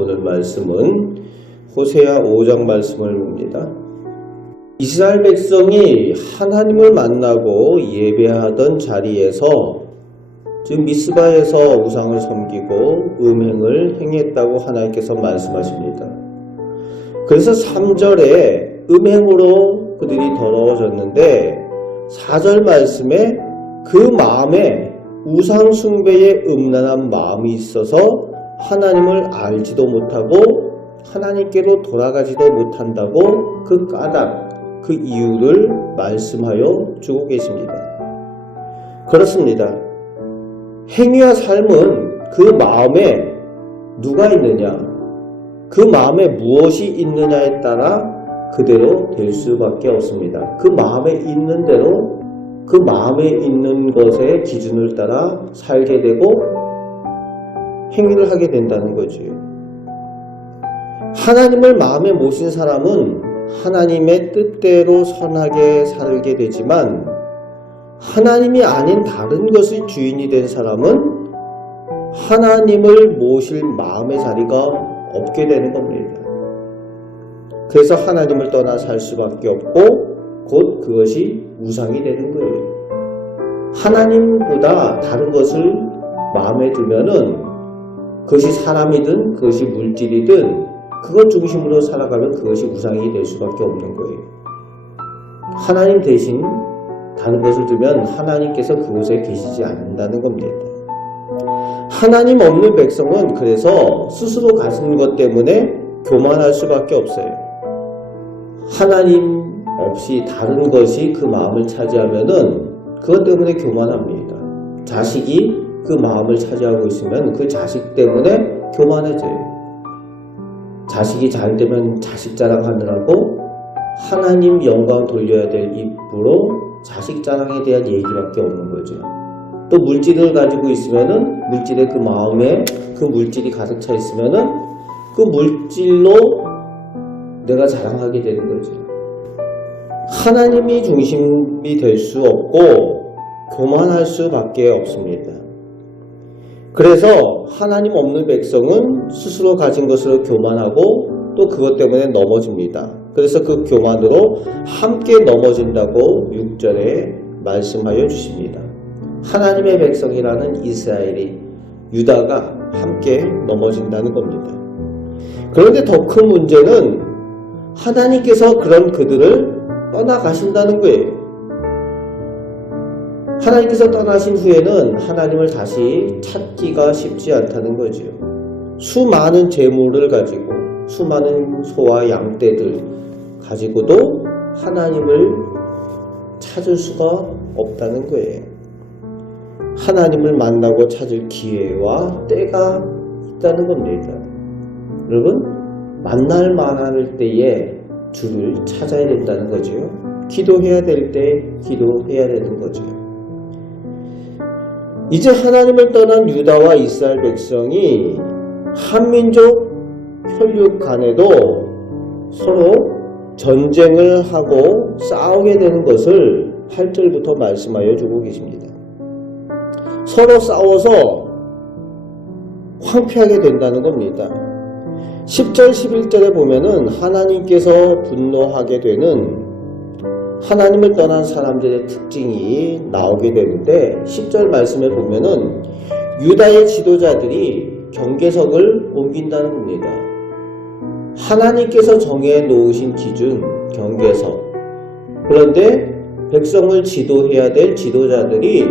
오늘 말씀은 호세아 5장 말씀을 봅니다. 이스라엘 백성이 하나님을 만나고 예배하던 자리에서 즉 미스바에서 우상을 섬기고 음행을 행했다고 하나님께서 말씀하십니다. 그래서 3절에 음행으로 그들이 더러워졌는데 4절 말씀에 그 마음에 우상 숭배의 음란한 마음이 있어서 하나님을 알지도 못하고 하나님께로 돌아가지도 못한다고 그 까닭, 그 이유를 말씀하여 주고 계십니다. 그렇습니다. 행위와 삶은 그 마음에 누가 있느냐, 그 마음에 무엇이 있느냐에 따라 그대로 될 수밖에 없습니다. 그 마음에 있는 대로 그 마음에 있는 것의 기준을 따라 살게 되고 행위를 하게 된다는 거죠. 하나님을 마음에 모신 사람은 하나님의 뜻대로 선하게 살게 되지만 하나님이 아닌 다른 것의 주인이 된 사람은 하나님을 모실 마음의 자리가 없게 되는 겁니다. 그래서 하나님을 떠나 살 수밖에 없고 곧 그것이 우상이 되는 거예요. 하나님보다 다른 것을 마음에 두면은 그것이 사람이든 그것이 물질이든 그것 중심으로 살아가면 그것이 우상이 될 수밖에 없는 거예요. 하나님 대신 다른 것을 두면 하나님께서 그곳에 계시지 않는다는 겁니다. 하나님 없는 백성은 그래서 스스로 가진 것 때문에 교만할 수밖에 없어요. 하나님 없이 다른 것이 그 마음을 차지하면은 그것 때문에 교만합니다. 자식이 그 마음을 차지하고 있으면 그 자식 때문에 교만해져요. 자식이 잘 되면 자식 자랑하느라고 하나님 영광 돌려야 될 입으로 자식 자랑에 대한 얘기밖에 없는 거죠. 또 물질을 가지고 있으면은 물질에 그 마음에 그 물질이 가득 차 있으면은 그 물질로 내가 자랑하게 되는 거죠. 하나님이 중심이 될 수 없고 교만할 수밖에 없습니다. 그래서 하나님 없는 백성은 스스로 가진 것으로 교만하고 또 그것 때문에 넘어집니다. 그래서 그 교만으로 함께 넘어진다고 6절에 말씀하여 주십니다. 하나님의 백성이라는 이스라엘이 유다가 함께 넘어진다는 겁니다. 그런데 더 큰 문제는 하나님께서 그런 그들을 떠나가신다는 거예요. 하나님께서 떠나신 후에는 하나님을 다시 찾기가 쉽지 않다는 거죠. 수많은 재물을 가지고 수많은 소와 양떼들 가지고도 하나님을 찾을 수가 없다는 거예요. 하나님을 만나고 찾을 기회와 때가 있다는 겁니다. 여러분, 만날 만할 때에 주를 찾아야 된다는 거죠. 기도해야 될 때 기도해야 되는 거죠. 이제 하나님을 떠난 유다와 이스라엘 백성이 한민족 혈육 간에도 서로 전쟁을 하고 싸우게 되는 것을 8절부터 말씀하여 주고 계십니다. 서로 싸워서 황폐하게 된다는 겁니다. 10절 11절에 보면은 하나님께서 분노하게 되는 하나님을 떠난 사람들의 특징이 나오게 되는데 10절 말씀에 보면은 유다의 지도자들이 경계석을 옮긴다는 겁니다. 하나님께서 정해 놓으신 기준 경계석. 그런데 백성을 지도해야 될 지도자들이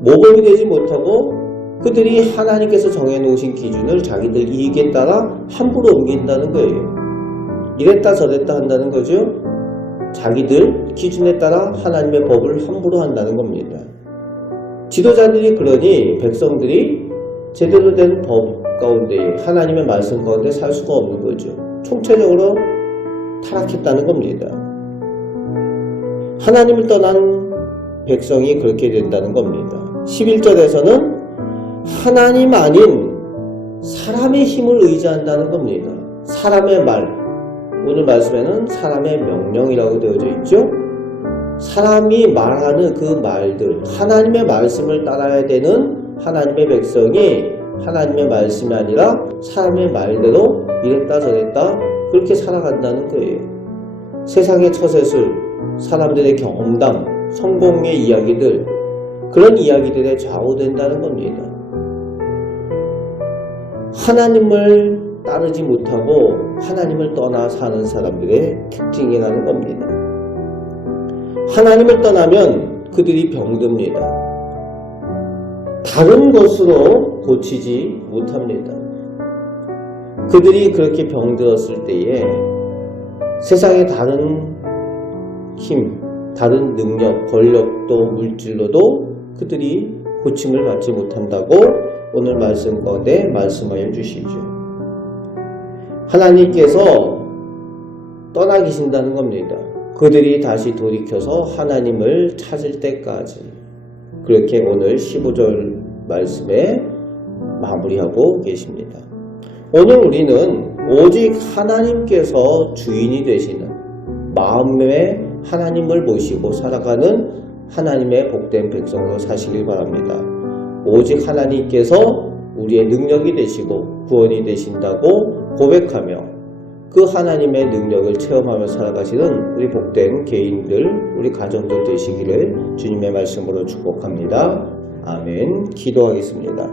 모범이 되지 못하고 그들이 하나님께서 정해 놓으신 기준을 자기들 이익에 따라 함부로 옮긴다는 거예요. 이랬다 저랬다 한다는 거죠. 자기들 기준에 따라 하나님의 법을 함부로 한다는 겁니다. 지도자들이 그러니 백성들이 제대로 된 법 가운데 하나님의 말씀 가운데 살 수가 없는 거죠. 총체적으로 타락했다는 겁니다. 하나님을 떠난 백성이 그렇게 된다는 겁니다. 11절에서는 하나님 아닌 사람의 힘을 의지한다는 겁니다. 사람의 말, 오늘 말씀에는 사람의 명령이라고 되어져 있죠. 사람이 말하는 그 말들, 하나님의 말씀을 따라야 되는 하나님의 백성이 하나님의 말씀이 아니라 사람의 말대로 이랬다 저랬다 그렇게 살아간다는 거예요. 세상의 처세술, 사람들의 경험담, 성공의 이야기들, 그런 이야기들에 좌우된다는 겁니다. 하나님을 따르지 못하고 하나님을 떠나 사는 사람들의 특징이라는 겁니다. 하나님을 떠나면 그들이 병듭니다. 다른 것으로 고치지 못합니다. 그들이 그렇게 병들었을 때에 세상의 다른 힘, 다른 능력, 권력도 물질로도 그들이 고침을 받지 못한다고 오늘 말씀 가운데 말씀하여 주시죠. 하나님께서 떠나 계신다는 겁니다. 그들이 다시 돌이켜서 하나님을 찾을 때까지. 그렇게 오늘 15절 말씀에 마무리하고 계십니다. 오늘 우리는 오직 하나님께서 주인이 되시는 마음에 하나님을 모시고 살아가는 하나님의 복된 백성으로 사시길 바랍니다. 오직 하나님께서 우리의 능력이 되시고 구원이 되신다고 고백하며 그 하나님의 능력을 체험하며 살아가시는 우리 복된 개인들, 우리 가정들 되시기를 주님의 말씀으로 축복합니다. 아멘. 기도하겠습니다.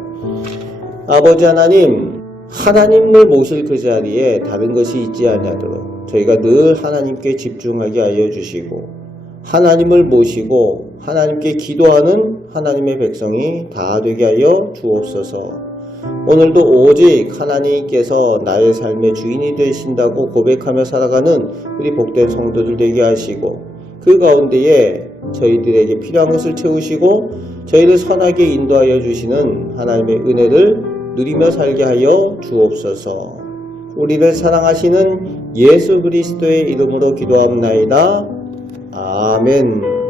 아버지 하나님, 하나님을 모실 그 자리에 다른 것이 있지 아니하도록 저희가 늘 하나님께 집중하게 하여 주시고 하나님을 모시고 하나님께 기도하는 하나님의 백성이 다 되게 하여 주옵소서. 오늘도 오직 하나님께서 나의 삶의 주인이 되신다고 고백하며 살아가는 우리 복된 성도들 되게 하시고 그 가운데에 저희들에게 필요한 것을 채우시고 저희를 선하게 인도하여 주시는 하나님의 은혜를 누리며 살게 하여 주옵소서. 우리를 사랑하시는 예수 그리스도의 이름으로 기도합나이다. 아멘.